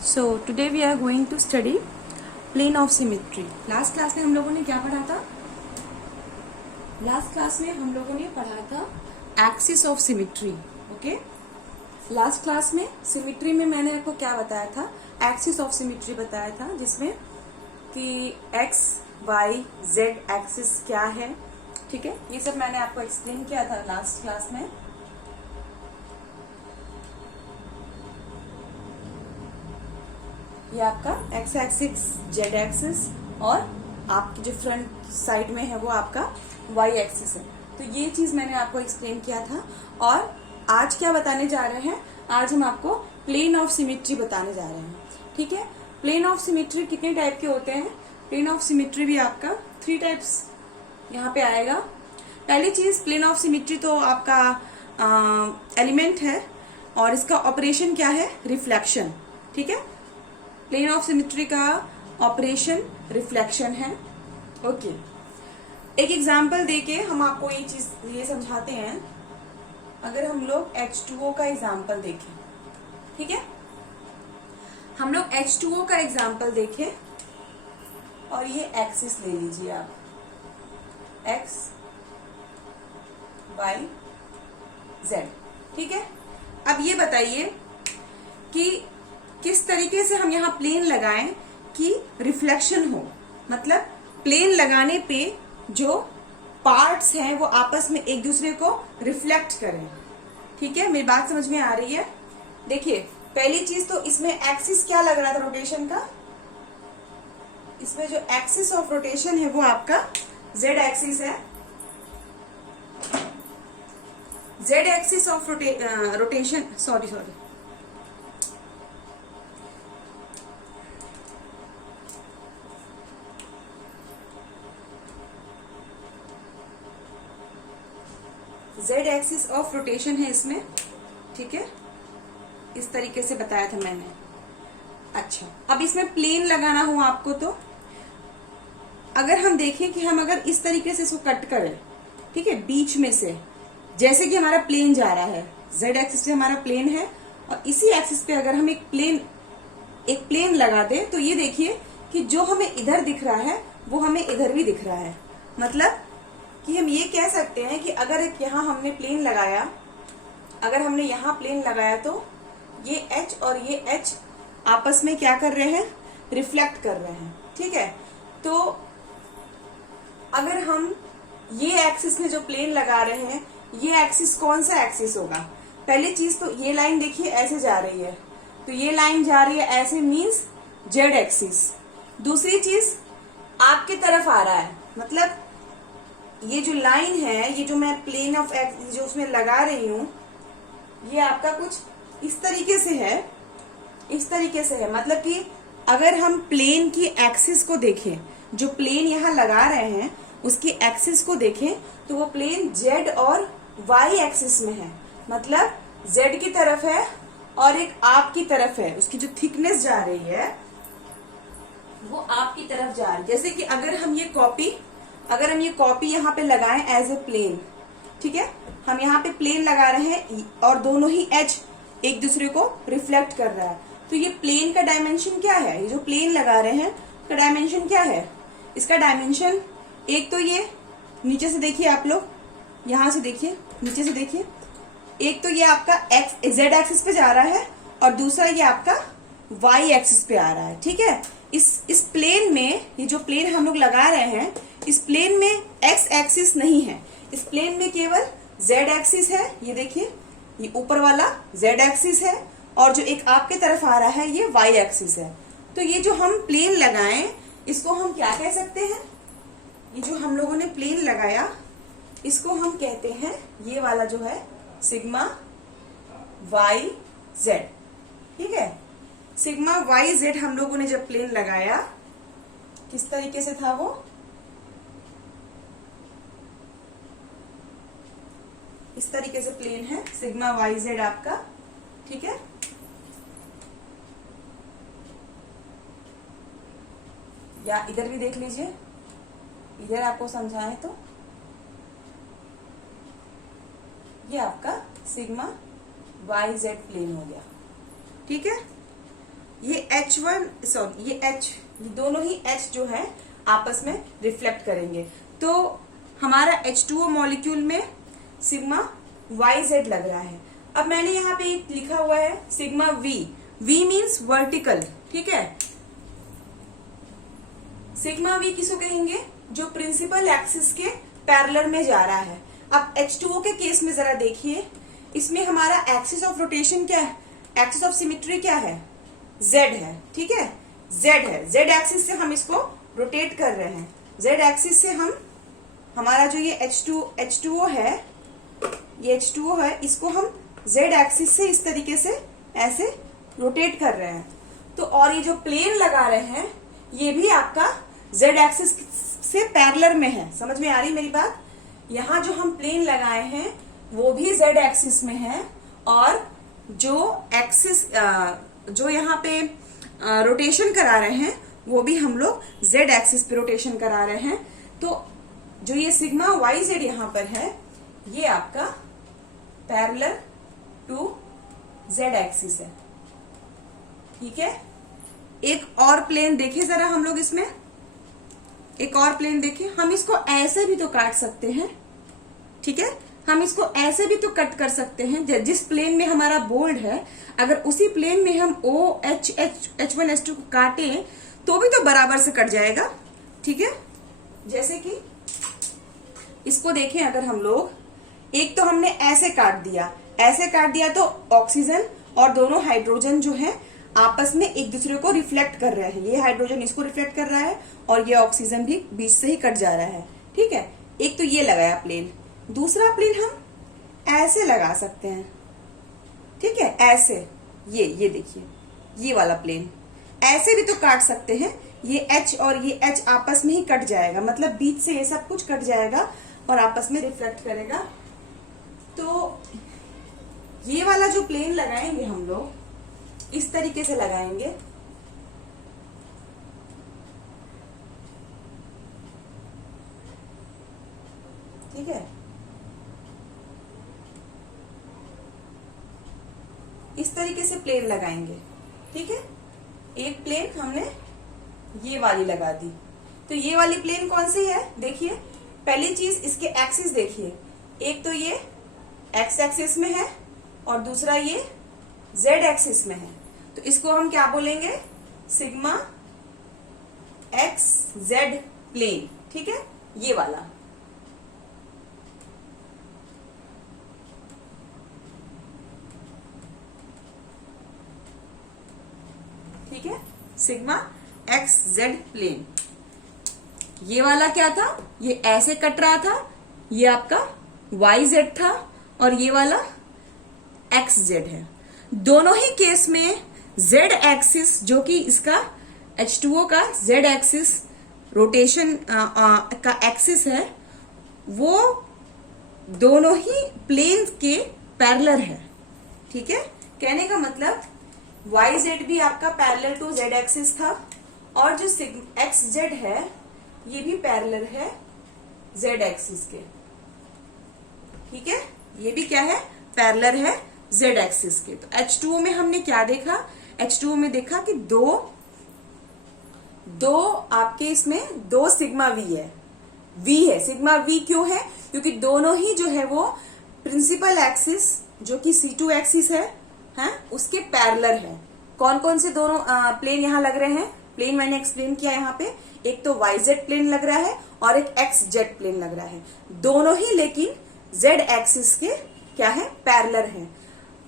So today we are going to study plane of symmetry. Last class में हम लोगों ने क्या पढ़ा था? लास्ट क्लास में हम लोगों ने पढ़ा था axis of symmetry. Okay, last class में सिमिट्री में मैंने आपको क्या बताया था? एक्सिस ऑफ सिमिट्री बताया था, जिसमें कि एक्स वाई जेड एक्सिस क्या है. ठीक है, ये सब मैंने आपको एक्सप्लेन किया था लास्ट क्लास में. ये आपका एक्स एक्सिस जेड एक्सिस और आपकी जो फ्रंट साइड में है वो आपका वाई एक्सिस है. तो ये चीज मैंने आपको एक्सप्लेन किया था. और आज क्या बताने जा रहे हैं? आज हम आपको प्लेन ऑफ सिमिट्री बताने जा रहे हैं. ठीक है, प्लेन ऑफ सिमिट्री कितने टाइप के होते हैं? प्लेन ऑफ सिमिट्री भी आपका 3 टाइप्स यहाँ पे आएगा. पहली चीज, प्लेन ऑफ सिमिट्री तो आपका एलिमेंट है और इसका ऑपरेशन क्या है? रिफ्लेक्शन. ठीक है, प्लेन ऑफ सिमिट्री का ऑपरेशन रिफ्लेक्शन है. ओके, एक एग्जांपल देके हम आपको ये समझाते हैं. अगर हम लोग H2O का एग्जांपल देखें, ठीक है, हम लोग H2O का एग्जांपल देखें और ये एक्सिस ले लीजिए आप, एक्स वाई जेड. ठीक है, अब ये बताइए कि किस तरीके से हम यहाँ प्लेन लगाएं कि रिफ्लेक्शन हो. मतलब प्लेन लगाने पे जो पार्ट्स हैं वो आपस में एक दूसरे को रिफ्लेक्ट करें. ठीक है, मेरी बात समझ में आ रही है? देखिए, पहली चीज तो इसमें एक्सिस क्या लग रहा था रोटेशन का? इसमें जो एक्सिस ऑफ रोटेशन है वो आपका जेड एक्सिस है. Z axis of rotation, sorry Z axis of rotation है इसमें. ठीक है, इस तरीके से बताया था मैंने. अच्छा, अब इसमें प्लेन लगाना हो आपको, तो अगर हम देखें कि हम अगर इस तरीके से इसको कट करें, ठीक है, बीच में से, जैसे कि हमारा प्लेन जा रहा है, जेड एक्सिस पे हमारा प्लेन है और इसी एक्सिस पे अगर हम एक प्लेन लगा दें, तो ये देखिए कि जो हमें इधर दिख रहा है वो हमें इधर भी दिख रहा है. मतलब कि हम ये कह सकते हैं कि अगर यहाँ हमने प्लेन लगाया, अगर हमने यहाँ प्लेन लगाया, तो ये H और ये H आपस में क्या कर रहे हैं? रिफ्लेक्ट कर रहे हैं. ठीक है, तो अगर हम ये एक्सिस में जो प्लेन लगा रहे हैं, ये एक्सिस कौन सा एक्सिस होगा? पहली चीज तो ये लाइन देखिए ऐसे जा रही है, तो ये लाइन जा रही है ऐसे, मीन्स जेड एक्सिस. दूसरी चीज आपके तरफ आ रहा है, मतलब ये जो लाइन है, ये जो मैं प्लेन ऑफ एक्स जो उसमें लगा रही हूं, ये आपका कुछ इस तरीके से है, इस तरीके से है. मतलब कि अगर हम प्लेन की एक्सिस को देखें, जो प्लेन यहाँ लगा रहे हैं उसकी एक्सिस को देखें, तो वो प्लेन जेड और वाई एक्सिस में है. मतलब जेड की तरफ है और एक आपकी तरफ है. उसकी जो थिकनेस जा रही है वो आपकी तरफ जा रही है. जैसे कि अगर हम ये कॉपी यहाँ पे लगाएं एज ए प्लेन, ठीक है, हम यहाँ पे प्लेन लगा रहे हैं और दोनों ही एज एक दूसरे को रिफ्लेक्ट कर रहा है, तो ये प्लेन का डायमेंशन क्या है? ये जो प्लेन लगा रहे हैं इसका डायमेंशन क्या है? इसका डायमेंशन, एक तो ये नीचे से देखिए, आप लोग यहां से देखिए, नीचे से देखिए, एक तो ये आपका एक्स जेड एक्सिस पे जा रहा है और दूसरा ये आपका वाई एक्सिस पे आ रहा है. ठीक है, इस प्लेन में, ये जो प्लेन हम लोग लगा रहे हैं, इस प्लेन में एक्स एक्सिस नहीं है. इस प्लेन में केवल जेड एक्सिस है. ये देखिए, ये ऊपर वाला जेड एक्सिस है और जो एक आपके तरफ आ रहा है ये वाई एक्सिस है. तो ये जो हम प्लेन लगाएं, इसको हम क्या कह सकते हैं? ये जो हम लोगों ने प्लेन लगाया, इसको हम कहते हैं, ये वाला जो है सिग्मा वाई जेड. ठीक है, सिग्मा वाई जेड हम लोगों ने जब प्लेन लगाया, किस तरीके से था वो? इस तरीके से प्लेन है सिग्मा वाई जेड आपका. ठीक है, या इधर भी देख लीजिए, इधर आपको समझाएं तो ये आपका सिग्मा वाई जेड प्लेन हो गया. ठीक है, ये H1 सॉरी ये H, दोनों ही H जो है आपस में रिफ्लेक्ट करेंगे। तो हमारा H2O मॉलिक्यूल में सिग्मा YZ लग रहा है। अब मैंने यहाँ पे एक लिखा हुआ है sigma V, V means vertical, ठीक है। सिग्मा V किसको कहेंगे? जो प्रिंसिपल एक्सिस के पैरेलल में जा रहा है। अब H2O के केस में जरा देखिए, इसमें हमारा एक्सिस ऑफ रोटेशन क्या है, एक्सिस ऑफ सिमेट्री क्या है, Z है, ठीक है, Z है। Z एक्सिस से हम इसको रोटेट कर रहे हैं। Z एक्सिस से हम हमारा जो ये H2O है, ये H2O है, इसको हम Z एक्सिस से इस तरीके से ऐसे रोटेट कर रहे हैं। तो और ये जो प्लेन लगा रहे हैं ये भी आपका Z एक्सिस से पैरेलल में है। समझ में आ रही मेरी बात? यहाँ जो हम प्लेन लगाए हैं वो भी Z एक्सिस में है, और जो एक्सिस जो यहाँ पे रोटेशन करा रहे हैं वो भी हम लोग Z एक्सिस पे रोटेशन करा रहे हैं। तो जो ये सिग्मा YZ यहाँ पर है ये आपका पैरेलल टू Z एक्सिस है, ठीक है। एक और प्लेन देखे जरा हम लोग, इसमें एक और प्लेन देखें। हम इसको ऐसे भी तो काट सकते हैं, ठीक है, हम इसको ऐसे भी तो कट कर सकते हैं। जिस प्लेन में हमारा बोल्ड है अगर उसी प्लेन में हम OH H1 H2 को काटे तो भी तो बराबर से कट जाएगा, ठीक है। जैसे कि इसको देखें, अगर हम लोग एक तो हमने ऐसे काट दिया तो ऑक्सीजन और दोनों हाइड्रोजन जो है आपस में एक दूसरे को रिफ्लेक्ट कर रहे हैं। ये हाइड्रोजन इसको रिफ्लेक्ट कर रहा है और ये ऑक्सीजन भी बीच से ही कट जा रहा है, ठीक है। एक तो ये लगाया प्लेन, दूसरा प्लेन हम ऐसे लगा सकते हैं, ठीक है, ऐसे। ये देखिए, ये वाला प्लेन ऐसे भी तो काट सकते हैं। ये H और ये H आपस में ही कट जाएगा, मतलब बीच से ये सब कुछ कट जाएगा और आपस में रिफ्लेक्ट करेगा। तो ये वाला जो प्लेन लगाएंगे हम लोग इस तरीके से लगाएंगे, ठीक है। इस तरीके से प्लेन लगाएंगे, ठीक है। एक प्लेन हमने ये वाली लगा दी। तो ये वाली प्लेन कौन सी है? देखिए, पहली चीज इसके एक्सिस देखिए, एक तो ये एक्स एक्सिस में है और दूसरा ये जेड एक्सिस में है। तो इसको हम क्या बोलेंगे? सिग्मा एक्स जेड प्लेन, ठीक है, ये वाला। ठीक है, सिग्मा एक्स जेड प्लेन। ये वाला क्या था? ये ऐसे कट रहा था, ये आपका वाई जेड था, और ये वाला एक्स जेड है। दोनों ही केस में जेड एक्सिस, जो कि इसका H2O का जेड एक्सिस रोटेशन का एक्सिस है, वो दोनों ही प्लेन के पैरेलल है। ठीक है, कहने का मतलब वाई जेड भी आपका पैरेलल टू जेड एक्सिस था, और जो एक्स जेड है ये भी पैरेलल है जेड एक्सिस के। ठीक है, ये भी क्या है? पैरेलल है जेड एक्सिस के। तो H2O में हमने क्या देखा? H2O में देखा कि दो आपके इसमें दो सिग्मा वी है, वी है। सिग्मा वी क्यों है? क्योंकि दोनों ही जो है वो प्रिंसिपल एक्सिस जो कि C2 एक्सिस है, उसके पैरेलल है। कौन कौन से दोनों प्लेन यहाँ लग रहे हैं? प्लेन मैंने एक्सप्लेन किया यहाँ पे, एक तो YZ प्लेन लग रहा है और एक XZ प्लेन लग रहा है। दोनों ही लेकिन Z एक्सिस के क्या है? पैरेलल है।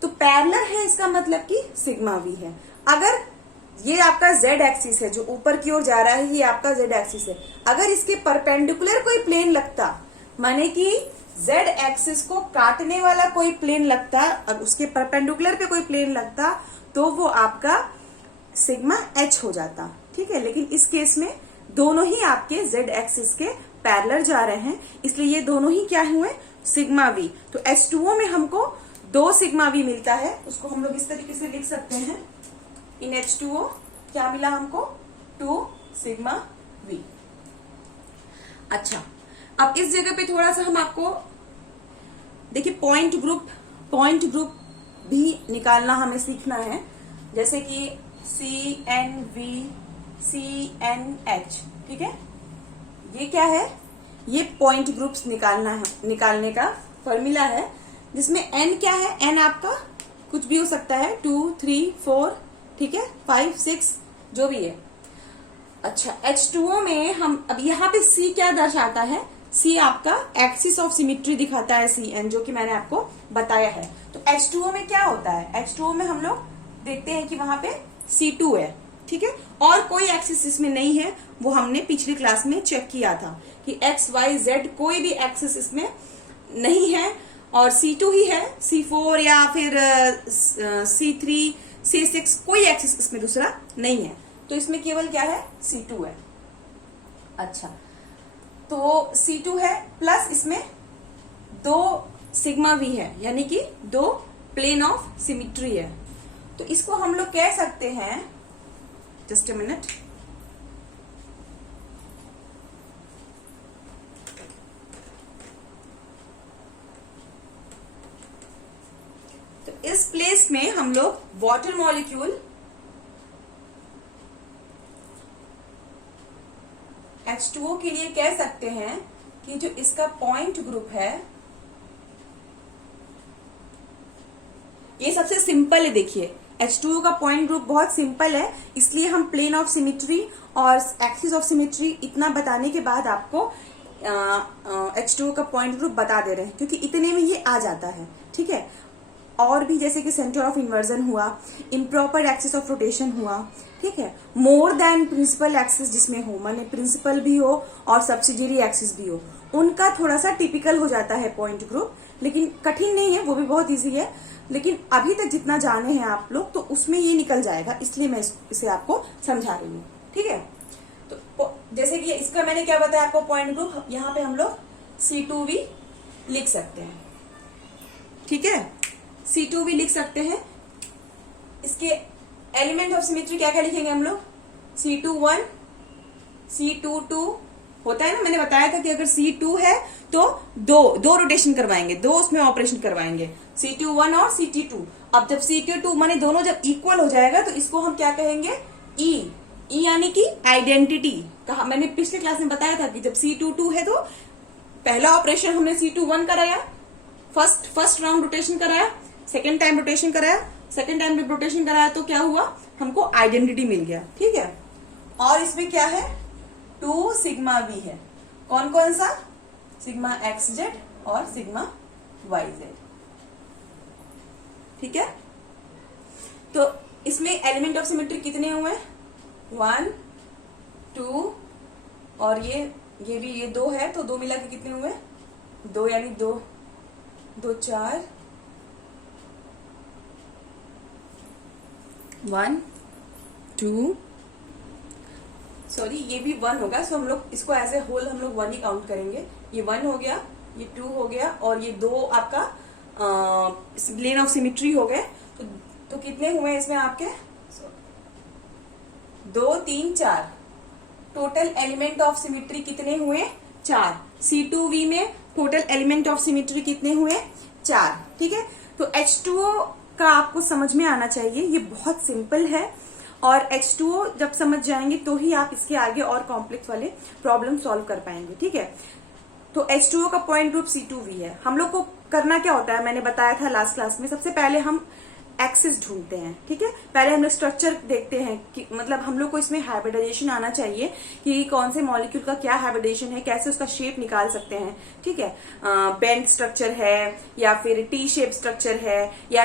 तो पैरेलल है इसका मतलब कि सिग्मा वी है। अगर ये आपका Z एक्सिस है जो ऊपर की ओर जा रहा है, ये आपका Z एक्सिस है, अगर इसके परपेंडिकुलर कोई प्लेन लगता, माने कि Z एक्सिस को काटने वाला कोई प्लेन लगता, अब उसके परपेंडिकुलर पे कोई प्लेन लगता, तो वो आपका सिग्मा H हो जाता। ठीक है, लेकिन इस केस में दोनों ही आपके Z एक्सिस के पैरेलल जा रहे हैं, इसलिए ये दोनों ही क्या हुए? Sigma we. तो H2O में हमको 2 सिग्मा वी मिलता है, उसको हम लोग इस तरीके से लिख सकते हैं। इन H2O क्या मिला हमको? 2 सिग्मा वी। अच्छा, अब इस जगह पे थोड़ा सा हम आपको देखिए पॉइंट ग्रुप भी निकालना हमें सीखना है। जैसे कि CnVCnH, ठीक है। ये क्या है, ये पॉइंट ग्रुप्स निकालने का फॉर्मूला है, जिसमें N क्या है, N आपका कुछ भी हो सकता है, 2, 3, 4, ठीक है, 5, 6 जो भी है। अच्छा, H2O में हम अब यहाँ पे C क्या दर्शाता है, C आपका एक्सिस ऑफ सिमिट्री दिखाता है, Cn, जो कि मैंने आपको बताया है। तो H2O में क्या होता है, H2O में हम लोग देखते हैं कि वहां पे C2 है, ठीक है, और कोई एक्सिस इसमें नहीं है, वो हमने पिछली क्लास में चेक किया था कि X, Y, Z कोई भी एक्सिस इसमें नहीं है, और C2 ही है, C4 या फिर C3, C6 कोई एक्सिस इसमें दूसरा नहीं है, तो इसमें केवल क्या है, C2 है। अच्छा, तो C2 है प्लस इसमें 2 सिग्मा V है, यानी कि 2 प्लेन ऑफ सिमिट्री है। तो इसको हम लोग कह सकते हैं, जस्ट अ मिनट, तो इस प्लेस में हम लोग वाटर मॉलिक्यूल H2O के लिए कह सकते हैं कि जो इसका पॉइंट ग्रुप है, ये सबसे सिंपल है। देखिए, H2O का पॉइंट ग्रुप बहुत सिंपल है, इसलिए हम प्लेन ऑफ सिमिट्री और एक्सिस ऑफ सिमिट्री इतना बताने के बाद आपको H2O का पॉइंट ग्रुप बता दे रहे हैं, क्योंकि इतने में ये आ जाता है, ठीक है। और भी जैसे कि सेंटर ऑफ इन्वर्जन हुआ, इम्प्रॉपर एक्सिस ऑफ रोटेशन हुआ, ठीक है, मोर देन प्रिंसिपल एक्सिस जिसमें हो, माने प्रिंसिपल भी हो और सब्सिडियरी एक्सिस भी हो, उनका थोड़ा सा टिपिकल हो जाता है पॉइंट ग्रुप, लेकिन कठिन नहीं है, वो भी बहुत इजी है। लेकिन अभी तक जितना जाने हैं आप लोग, तो उसमें ये निकल जाएगा, इसलिए मैं इसे आपको समझा रही हूँ, ठीक है। तो जैसे कि इसका मैंने क्या बताया आपको, पॉइंट ग्रुप, यहाँ पे हम लोग C2V लिख सकते हैं, ठीक है, C2V लिख सकते हैं। इसके एलिमेंट ऑफ सिमेट्री क्या क्या लिखेंगे हम लोग, C21, C22 होता है ना, मैंने बताया था कि अगर C2 है तो दो रोटेशन करवाएंगे, 2 उसमें ऑपरेशन करवाएंगे, C21 और CT2। अब जब CT2 माने दोनों जब इक्वल हो जाएगा, तो इसको हम क्या कहेंगे, E यानी कि आइडेंटिटी। कहा मैंने पिछले क्लास में बताया था कि जब C22 है तो पहला ऑपरेशन हमने C21 कराया, फर्स्ट राउंड रोटेशन कराया, सेकेंड टाइम रोटेशन कराया, तो क्या हुआ, हमको आइडेंटिटी मिल गया, ठीक है। और इसमें क्या है, 2 सिग्मा V है, कौन कौन सा, सिग्मा XZ और सिग्मा YZ, ठीक है। तो इसमें एलिमेंट ऑफ सिमेट्री कितने हुए, 1, 2 और ये भी, ये 2 है, तो 2 मिला के कितने हुए, 2 यानी 2 4, 1 2, सॉरी ये भी 1 होगा, सो हम लोग इसको एज ए होल हम लोग 1 ही काउंट करेंगे। ये 1 हो गया, ये 2 हो गया, और ये 2 आपका प्लेन ऑफ सिमिट्री हो गए। तो कितने हुए इसमें आपके, 2 3 4, टोटल एलिमेंट ऑफ सिमिट्री कितने हुए, 4। C2V में टोटल एलिमेंट ऑफ सिमिट्री कितने हुए, 4, ठीक है। तो H2O का आपको समझ में आना चाहिए, ये बहुत सिंपल है, और H2O जब समझ जाएंगे तो ही आप इसके आगे और कॉम्प्लेक्स वाले प्रॉब्लम सॉल्व कर पाएंगे, ठीक है। तो H2O का पॉइंट ग्रुप C2V है। हम लोग को करना क्या होता है, मैंने बताया था लास्ट क्लास में, सबसे पहले हम एक्सिस ढूंढते हैं, ठीक है। पहले हम लोग स्ट्रक्चर देखते हैं कि मतलब हम लोग को इसमें हाइब्रिडाइजेशन आना चाहिए कि कौन से मॉलिक्यूल का क्या हाइब्रिडाइजेशन है, कैसे उसका शेप निकाल सकते हैं, ठीक है। बेंट स्ट्रक्चर है या फिर टी शेप स्ट्रक्चर है या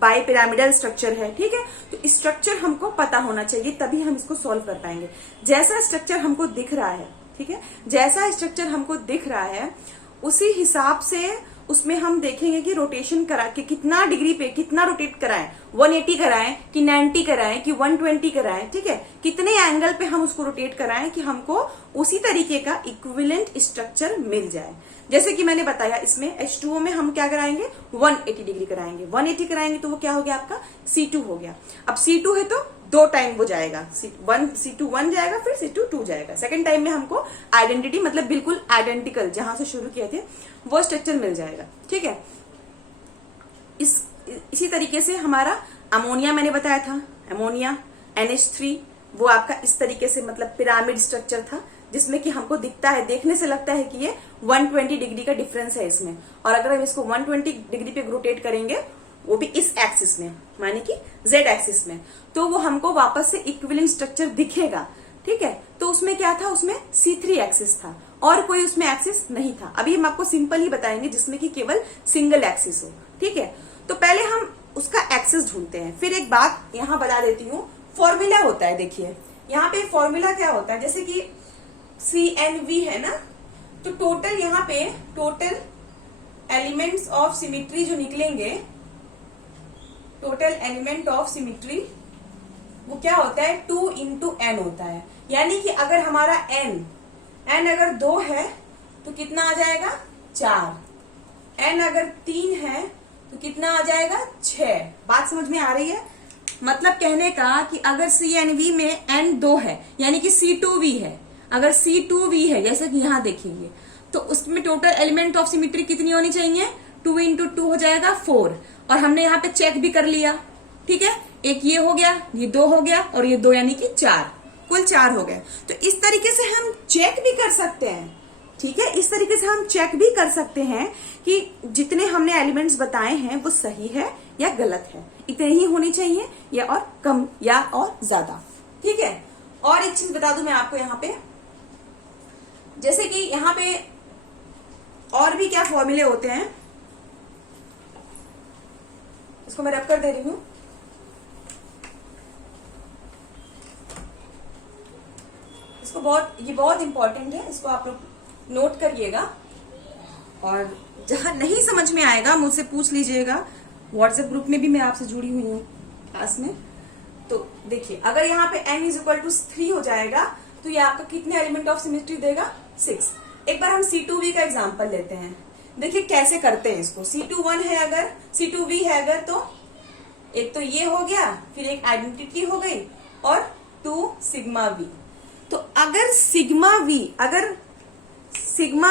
बाई पिरामिडल स्ट्रक्चर है, ठीक है। तो स्ट्रक्चर हमको पता होना चाहिए, तभी हम इसको सॉल्व कर पाएंगे। जैसा स्ट्रक्चर हमको दिख रहा है, ठीक है, जैसा स्ट्रक्चर हमको दिख रहा है उसी हिसाब से उसमें हम देखेंगे कि रोटेशन करा के कितना डिग्री पे कितना रोटेट कराएं, 180 कराएं कि 90 कराएं कि 120 कराएं, ठीक है, कितने एंगल पे हम उसको रोटेट कराएं कि हमको उसी तरीके का इक्विवेलेंट स्ट्रक्चर मिल जाए। जैसे कि मैंने बताया, इसमें H2O में हम क्या कराएंगे, 180 डिग्री कराएंगे, 180 कराएंगे तो वो क्या हो गया आपका, C2 हो गया। अब C2 है तो 2 टाइम वो जाएगा, C2 1 जाएगा, फिर C2 2 जाएगा। सेकेंड टाइम में हमको आइडेंटिटी मतलब बिल्कुल आइडेंटिकल जहां से शुरू किए थे वो स्ट्रक्चर मिल जाएगा, ठीक है। इसी तरीके से हमारा अमोनिया मैंने बताया था, अमोनिया NH3, वो आपका इस तरीके से मतलब पिरामिड स्ट्रक्चर था, जिसमें कि हमको दिखता है, देखने से लगता है कि ये 120 डिग्री का डिफरेंस है इसमें। और अगर हम इसको 120 डिग्री पे रोटेट करेंगे, वो भी इस एक्सिस में, माने कि Z एक्सिस में, तो वो हमको वापस से इक्विवेलेंट स्ट्रक्चर दिखेगा। ठीक है, तो उसमें क्या था, उसमें C3 एक्सिस था और कोई उसमें एक्सिस नहीं था। अभी हम आपको सिंपल ही बताएंगे जिसमें कि केवल सिंगल एक्सिस हो। ठीक है, तो पहले हम उसका एक्सिस ढूंढते हैं। फिर एक बात यहां बता देती हूँ, फॉर्मूला होता है, देखिए यहाँ पे फॉर्मूला क्या होता है, जैसे कि CNV है ना, तो टोटल यहाँ पे टोटल एलिमेंट्स ऑफ सिमिट्री जो निकलेंगे, टोटल एलिमेंट ऑफ सिमिट्री वो क्या होता है, 2 into n होता है। यानी कि अगर हमारा n अगर 2 है तो कितना आ जाएगा, 4। n अगर 3 है तो कितना आ जाएगा, 6। बात समझ में आ रही है? मतलब कहने का कि अगर CNV में n 2 है यानी कि C2V है, अगर C2V है जैसे कि यहां देखेंगे, तो उसमें टोटल एलिमेंट ऑफ सिमिट्री कितनी होनी चाहिए, 2 into 2 हो जाएगा 4। और हमने यहाँ पे चेक भी कर लिया। ठीक है, एक ये हो गया, ये 2 हो गया और ये 2 यानी कि 4, कुल 4 हो गए। तो इस तरीके से हम चेक भी कर सकते हैं। ठीक है, इस तरीके से हम चेक भी कर सकते हैं कि जितने हमने एलिमेंट्स बताए हैं वो सही है या गलत है, इतने ही होनी चाहिए या और कम या और ज्यादा। ठीक है, और एक चीज बता दूं मैं आपको यहाँ पे, जैसे कि यहाँ पे और भी क्या फॉर्मूले होते हैं, इसको मैं रब कर दे रही हूं। ये बहुत इंपॉर्टेंट है, इसको आप लोग नोट करिएगा। और जहां नहीं समझ में आएगा मुझसे पूछ लीजिएगा, व्हाट्सएप ग्रुप में भी मैं आपसे जुड़ी हुई हूँ क्लास में। तो देखिए, अगर यहाँ पे n = 3 हो जाएगा तो ये आपका कितने एलिमेंट ऑफ सिमेट्री देगा, 6। एक बार हम C2V का एग्जांपल लेते हैं, देखिए कैसे करते हैं इसको। C2V है अगर, तो एक तो ये हो गया, फिर एक आइडेंटिटी हो गई और 2 सिग्मा V। तो अगर सिग्मा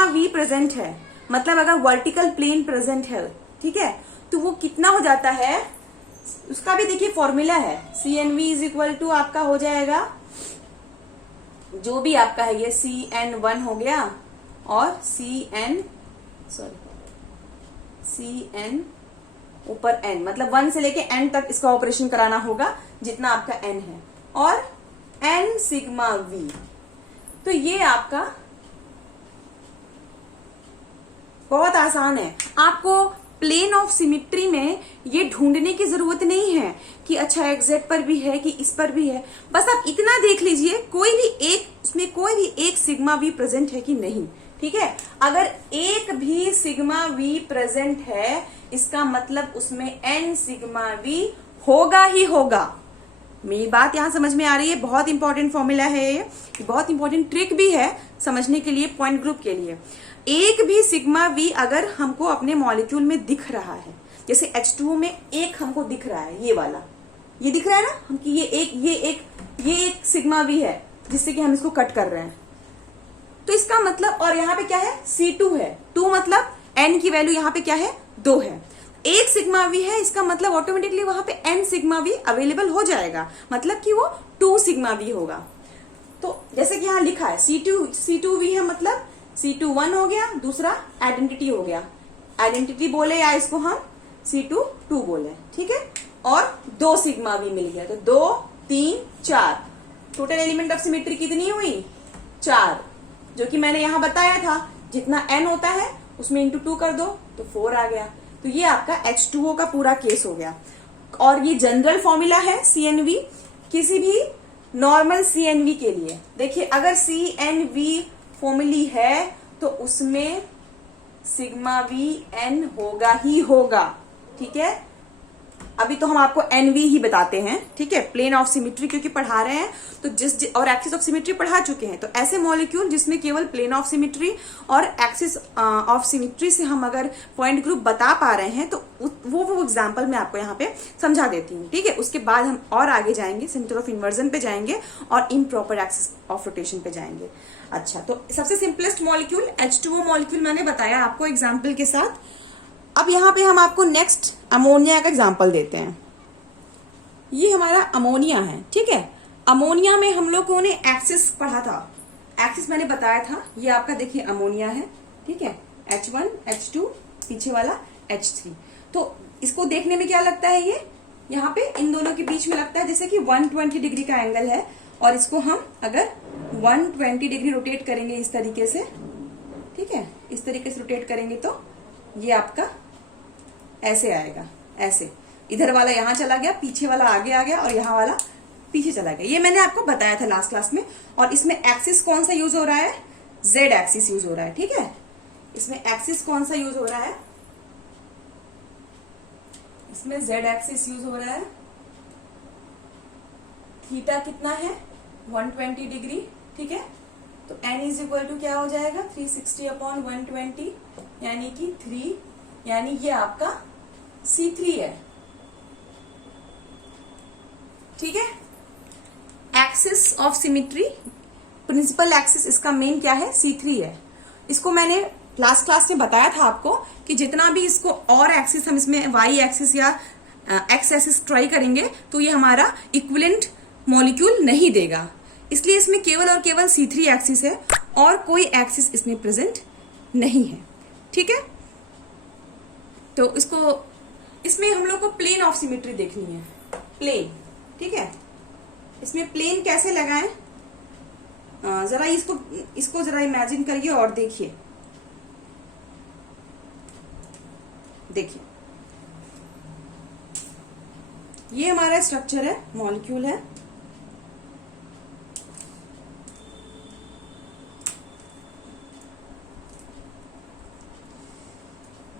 V प्रेजेंट है, मतलब अगर वर्टिकल प्लेन प्रेजेंट है, ठीक है, तो वो कितना हो जाता है, उसका भी देखिए फॉर्मूला है। CNV = आपका हो जाएगा, जो भी आपका है, ये CN1 हो गया और CN ऊपर n, मतलब 1 से लेके n तक इसका ऑपरेशन कराना होगा जितना आपका n है, और n सिग्मा V। तो ये आपका बहुत आसान है। आपको प्लेन ऑफ सिमिट्री में ये ढूंढने की जरूरत नहीं है कि अच्छा एग्जैक्ट पर भी है कि इस पर भी है, बस आप इतना देख लीजिए उसमें कोई भी एक सिग्मा V प्रेजेंट है कि नहीं। ठीक है, अगर एक भी सिग्मा V प्रेजेंट है, इसका मतलब उसमें n सिग्मा V होगा ही होगा। मेरी बात यहां समझ में आ रही है? बहुत इंपॉर्टेंट फॉर्मूला है ये, बहुत इंपॉर्टेंट ट्रिक भी है समझने के लिए, पॉइंट ग्रुप के लिए। एक भी सिग्मा V अगर हमको अपने मॉलिक्यूल में दिख रहा है, जैसे H2O में एक हमको दिख रहा है, ये वाला, ये दिख रहा है ना हम कि ये एक सिग्मा V है जिससे कि हम इसको कट कर रहे हैं, तो इसका मतलब, और यहाँ पे क्या है, C2 है, 2 मतलब n की वैल्यू यहाँ पे क्या है, 2 है। एक सिग्मा V है, इसका मतलब ऑटोमेटिकली वहां पे n सिग्मा V अवेलेबल हो जाएगा, मतलब कि वो 2 सिग्मा V होगा। तो जैसे कि यहाँ लिखा है C2V है, मतलब C2 1 हो गया, दूसरा आइडेंटिटी हो गया, आइडेंटिटी बोले या इसको हम C2 2 बोले। ठीक है, और 2 सिग्मा V मिल गया, तो 2 3 4, टोटल एलिमेंट ऑफ सिमेट्री कितनी हुई, 4, जो कि मैंने यहां बताया था, जितना n होता है उसमें इंटू 2 कर दो तो 4 आ गया। तो ये आपका H2O का पूरा केस हो गया। और ये जनरल फॉर्मूला है CNV, किसी भी नॉर्मल CNV के लिए। देखिए, अगर CNV फॉर्मूली है तो उसमें सिग्मा V n होगा ही होगा। ठीक है, अभी तो हम आपको NV ही बताते हैं। ठीक है, प्लेन ऑफ सिमेट्री क्योंकि पढ़ा रहे हैं, तो और एक्सिस ऑफ सिमेट्री पढ़ा चुके हैं, तो ऐसे मॉलिक्यूल जिसमें केवल प्लेन ऑफ सिमेट्री और एक्सिस ऑफ सिमेट्री से हम अगर पॉइंट ग्रुप बता पा रहे हैं, तो वो एग्जांपल मैं आपको यहाँ पे समझा देती हूँ। ठीक है, उसके बाद हम और आगे जाएंगे, सेंटर ऑफ इन्वर्जन पे जाएंगे और इम्प्रॉपर एक्सिस ऑफ रोटेशन पे जाएंगे। अच्छा, तो सबसे सिंपलेस्ट मॉलिक्यूल H2O मॉलिक्यूल मैंने बताया आपको एग्जाम्पल के साथ। अब यहाँ पे हम आपको नेक्स्ट अमोनिया का एग्जाम्पल देते हैं। ये हमारा अमोनिया है, ठीक है। अमोनिया में हम लोगों ने एक्सिस पढ़ा था, एक्सिस मैंने बताया था। ये आपका देखिए अमोनिया है, ठीक है, H1 H2 पीछे वाला H3। तो इसको देखने में क्या लगता है, ये यहाँ पे इन दोनों के बीच में लगता है जैसे कि 120 डिग्री का एंगल है, और इसको हम अगर 120 डिग्री रोटेट करेंगे इस तरीके से, ठीक है, इस तरीके से रोटेट करेंगे तो ये आपका ऐसे आएगा, ऐसे। इधर वाला यहां चला गया, पीछे वाला आगे आ गया, और यहाँ वाला पीछे चला गया। ये मैंने आपको बताया था लास्ट क्लास में। और इसमें एक्सिस कौन सा यूज हो रहा है, जेड एक्सिस यूज हो रहा है, ठीक है। इसमें एक्सिस कौन सा यूज हो रहा है, इसमें जेड एक्सिस यूज हो रहा है। थीटा कितना है, 120 डिग्री, ठीक है। तो n इज इक्वल टू क्या हो जाएगा, 360/120, यानी कि 3, यानी ये आपका C3 है, ठीक है। Axis of symmetry, principal axis इसका मेन क्या है, C3 है। इसको मैंने लास्ट क्लास में बताया था आपको कि जितना भी इसको और एक्सिस हम इसमें y एक्सिस या x एक्सिस ट्राई करेंगे तो ये हमारा इक्विवेलेंट मॉलिक्यूल नहीं देगा, इसलिए इसमें केवल और केवल C3 एक्सिस है और कोई एक्सिस इसमें प्रेजेंट नहीं है, ठीक है। तो इसमें हम लोग को प्लेन ऑफ सिमिट्री देखनी है, प्लेन, ठीक है। इसमें प्लेन कैसे लगाएं, जरा इसको जरा इमेजिन करिए और देखिए, ये हमारा स्ट्रक्चर है, मॉलिक्यूल है,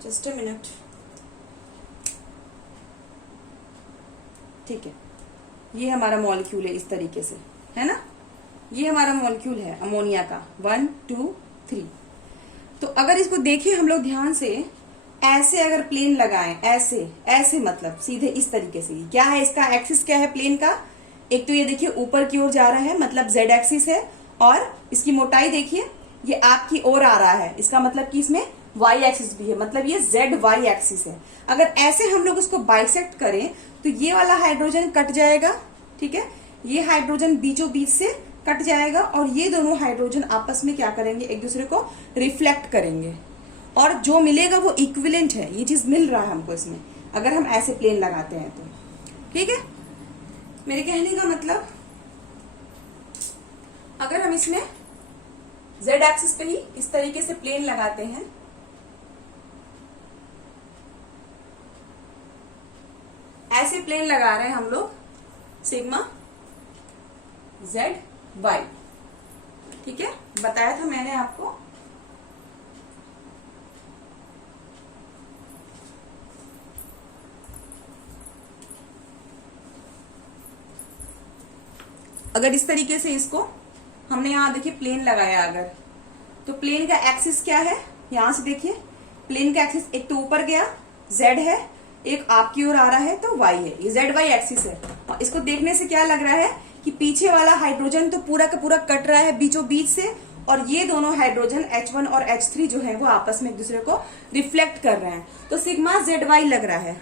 जस्ट अ मिनट, ठीक है। ये हमारा मॉलिक्यूल है इस तरीके से, है ना। ये हमारा मॉलिक्यूल है अमोनिया का, 1 2 3। तो अगर इसको देखें हम लोग ध्यान से, ऐसे अगर प्लेन लगाएं, ऐसे मतलब सीधे इस तरीके से, क्या है इसका एक्सिस, क्या है प्लेन का, एक तो ये देखिए ऊपर की ओर जा रहा है, मतलब जेड एक्सिस है, और इसकी मोटाई देखिए ये आपकी ओर आ रहा है, इसका मतलब कि इसमें वाई एक्सिस भी है, मतलब ये जेड वाई एक्सिस है। अगर ऐसे हम लोग उसको बाइसेक्ट करें तो ये वाला हाइड्रोजन कट जाएगा, ठीक है, ये हाइड्रोजन बीचों बीच से कट जाएगा, और ये दोनों हाइड्रोजन आपस में क्या करेंगे, एक दूसरे को रिफ्लेक्ट करेंगे, और जो मिलेगा वो इक्विवेलेंट है, ये चीज मिल रहा है हमको इसमें, अगर हम ऐसे प्लेन लगाते हैं तो, ठीक है। मेरे कहने का मतलब, अगर हम इसमें जेड एक्सिस पे ही इस तरीके से प्लेन लगाते हैं, ऐसे प्लेन लगा रहे हैं हम लोग, सिग्मा जेड वाई, ठीक है, बताया था मैंने आपको। अगर इस तरीके से इसको हमने यहां देखिए प्लेन लगाया अगर, तो प्लेन का एक्सिस क्या है, यहां से देखिए प्लेन का एक्सिस एक तो ऊपर गया जेड है, एक आपकी ओर आ रहा है तो वाई है, ये जेड वाई एक्सिस है। और इसको देखने से क्या लग रहा है कि पीछे वाला हाइड्रोजन तो पूरा का पूरा कट रहा है बीचों बीच से, और ये दोनों हाइड्रोजन H1 और H3 जो है वो आपस में एक दूसरे को रिफ्लेक्ट कर रहे हैं, तो सिग्मा जेड वाई लग रहा है।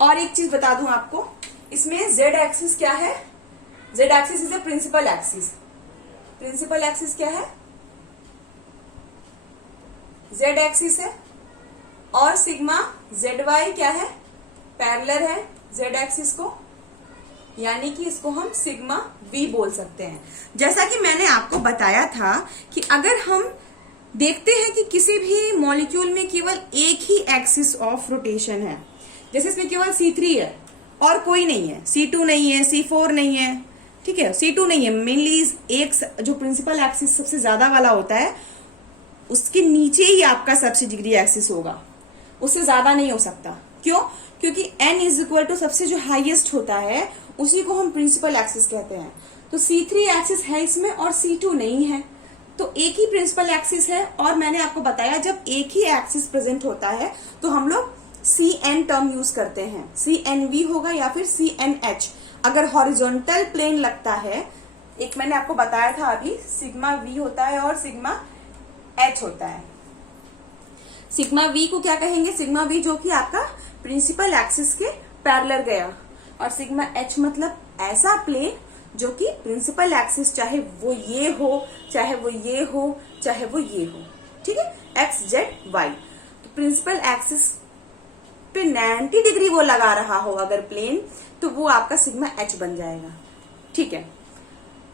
और एक चीज बता दूं आपको, इसमें जेड एक्सिस क्या है, Z axis is a principal axis, principal axis क्या है, जेड एक्सिस है, और सिग्मा जेड वाई क्या है, पैरेलल है जेड एक्सिस को, यानी कि इसको हम सिग्मा वी बोल सकते हैं। जैसा कि मैंने आपको बताया था कि अगर हम देखते हैं कि किसी भी मॉलिक्यूल में केवल एक ही एक्सिस ऑफ रोटेशन है, जैसे इसमें केवल C3 है और कोई नहीं है, C2 नहीं है, C4 नहीं है, ठीक है, C2 नहीं है, मेनली एक जो प्रिंसिपल एक्सिस सबसे ज्यादा वाला होता है उसके नीचे ही आपका सबसिडियरी एक्सिस होगा, उससे ज्यादा नहीं हो सकता। क्यों, क्योंकि n इज इक्वल टू सबसे जो हाईएस्ट होता है उसी को हम प्रिंसिपल एक्सिस कहते हैं। तो C3 एक्सिस है इसमें और C2 नहीं है, तो एक ही प्रिंसिपल एक्सिस है। और मैंने आपको बताया जब एक ही एक्सिस प्रेजेंट होता है तो हम लोग CN टर्म यूज करते हैं, CNV होगा या फिर CNH। अगर हॉरिजॉन्टल प्लेन लगता है, एक मैंने आपको बताया था अभी, सिग्मा V होता है और सिग्मा H होता है। सिग्मा V को क्या कहेंगे, सिग्मा V जो कि आपका प्रिंसिपल एक्सिस के पैरेलल गया, और सिग्मा एच मतलब ऐसा प्लेन जो कि प्रिंसिपल एक्सिस, चाहे वो ये हो, चाहे वो ये हो, चाहे वो ये हो, ठीक है, एक्स जेड वाई, तो प्रिंसिपल एक्सिस पे 90 डिग्री वो लगा रहा हो अगर प्लेन, तो वो आपका सिग्मा एच बन जाएगा, ठीक है।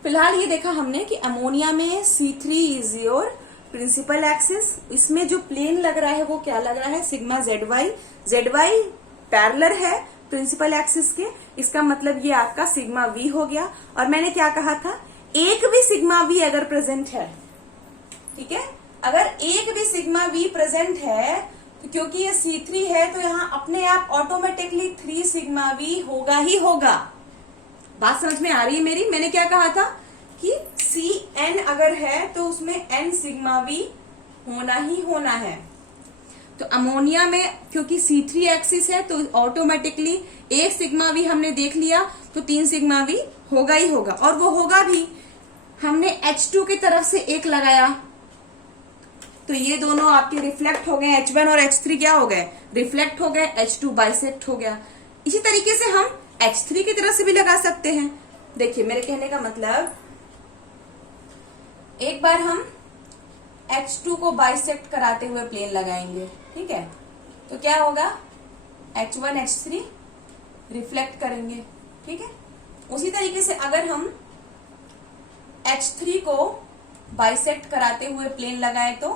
फिलहाल ये देखा हमने कि अमोनिया में C3 is your principal axis, इसमें जो प्लेन लग रहा है वो क्या लग रहा है, सिग्मा जेड वाई पैरेलल है प्रिंसिपल एक्सिस के, इसका मतलब ये आपका सिग्मा वी हो गया। और मैंने क्या कहा था, एक भी सिग्मा वी अगर प्रेजेंट है, ठीक है, अगर एक भी सिग्मा वी प्रेजेंट है, तो क्योंकि ये C3 है तो यहाँ अपने आप ऑटोमेटिकली 3 सिग्मा वी होगा ही होगा। बात समझ में आ रही है मेरी? मैंने क्या कहा था कि Cn अगर है तो उसमें n सिग्मा वी होना ही होना है। तो अमोनिया में क्योंकि C3 एक्सिस है तो ऑटोमेटिकली एक सिग्मा वी हमने देख लिया तो 3 सिग्मा वी होगा ही होगा, और वो होगा भी। हमने H2 की तरफ से एक लगाया तो ये दोनों आपके रिफ्लेक्ट हो गए, H1 और H3 क्या हो गए, रिफ्लेक्ट हो गए, H2 बाइसेक्ट हो गया। इसी तरीके से हम H3 की तरफ से भी लगा सकते हैं। देखिए मेरे कहने का मतलब, एक बार हम H2 को बाइसेक्ट कराते हुए प्लेन लगाएंगे, ठीक है, तो क्या होगा, H1 H3 रिफ्लेक्ट करेंगे, ठीक है। उसी तरीके से अगर हम H3 को बाइसेक्ट कराते हुए प्लेन लगाए तो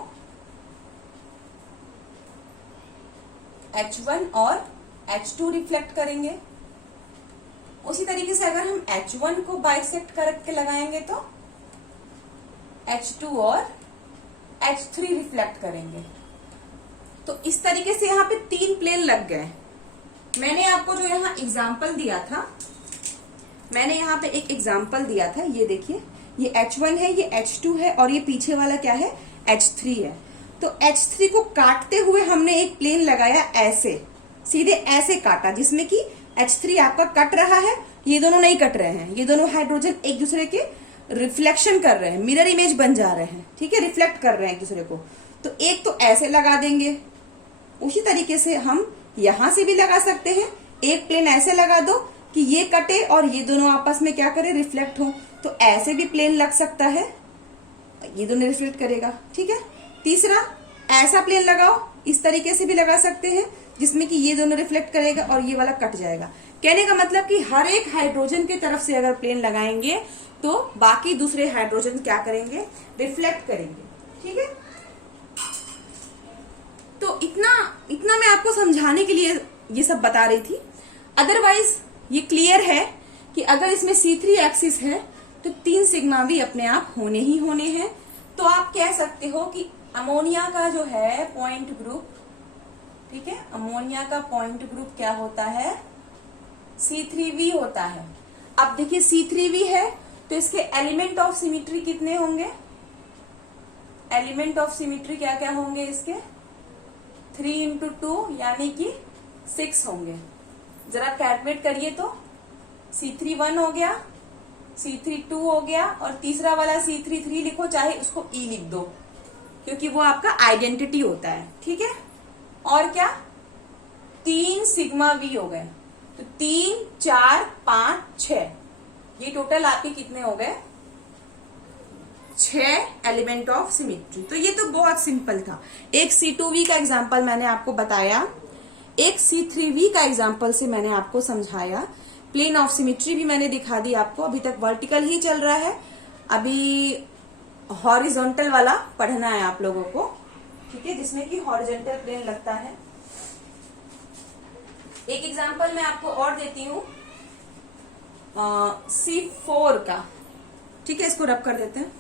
H1 और H2 रिफ्लेक्ट करेंगे। उसी तरीके से अगर हम H1 को बाइसेक्ट करके लगाएंगे तो H2 और H3 रिफ्लेक्ट करेंगे। तो इस तरीके से यहाँ पे 3 प्लेन लग गए। मैंने आपको जो यहाँ एग्जाम्पल दिया था, मैंने यहाँ पे एक एग्जाम्पल दिया था, ये देखिए, ये H1 है, ये H2 है, और ये पीछे वाला क्या है, H3 है। तो H3 को काटते हुए हमने एक प्लेन लगाया, ऐसे सीधे ऐसे काटा, जिसमें कि H3 आपका कट रहा है, ये दोनों नहीं कट रहे हैं, ये दोनों हाइड्रोजन एक दूसरे के रिफ्लेक्शन कर रहे हैं, मिरर इमेज बन जा रहे हैं, ठीक है, रिफ्लेक्ट कर रहे हैं एक दूसरे को। तो एक तो ऐसे लगा देंगे, उसी तरीके से हम यहां से भी लगा सकते हैं, एक प्लेन ऐसे लगा दो कि ये कटे और ये दोनों आपस में क्या करे, रिफ्लेक्ट हो, तो ऐसे भी प्लेन लग सकता है, ये दोनों रिफ्लेक्ट करेगा, ठीक है। तीसरा, ऐसा प्लेन लगाओ, इस तरीके से भी लगा सकते हैं, जिसमें कि ये दोनों रिफ्लेक्ट करेगा और ये वाला कट जाएगा। कहने का मतलब कि हर एक हाइड्रोजन की तरफ से अगर प्लेन लगाएंगे तो बाकी दूसरे हाइड्रोजन क्या करेंगे, रिफ्लेक्ट करेंगे, ठीक है। तो इतना मैं आपको समझाने के लिए ये सब बता रही थी। अदरवाइज ये क्लियर है कि अगर इसमें C3 एक्सिस है तो 3 सिग्मा भी अपने आप होने ही होने हैं। तो आप कह सकते हो कि अमोनिया का जो है पॉइंट ग्रुप, ठीक है, अमोनिया का पॉइंट ग्रुप क्या होता है, C3V होता है। अब देखिए C3V है तो इसके एलिमेंट ऑफ सिमिट्री कितने होंगे, एलिमेंट ऑफ सिमिट्री क्या क्या होंगे इसके, 3 × 2 यानी कि 6 होंगे। जरा कैलकुलेट करिए तो C3 1 हो गया, C3 2 हो गया, और तीसरा वाला C3 3 लिखो, चाहे उसको E लिख दो क्योंकि वो आपका आइडेंटिटी होता है, ठीक है। और क्या, 3 सिग्मा वी हो गए, तो 3 4 5 6, ये टोटल आपके कितने हो गए, 6 एलिमेंट ऑफ सिमिट्री। तो ये तो बहुत सिंपल था। एक C2V का एग्जांपल मैंने आपको बताया, एक C3V का एग्जांपल से मैंने आपको समझाया, प्लेन ऑफ सिमिट्री भी मैंने दिखा दी आपको। अभी तक वर्टिकल ही चल रहा है, अभी हॉरिजॉन्टल वाला पढ़ना है आप लोगों को, ठीक है, जिसमें कि हॉरिजॉन्टल प्लेन लगता है। एक एग्जांपल मैं आपको और देती हूँ C4 का, ठीक है, इसको रब कर देते हैं।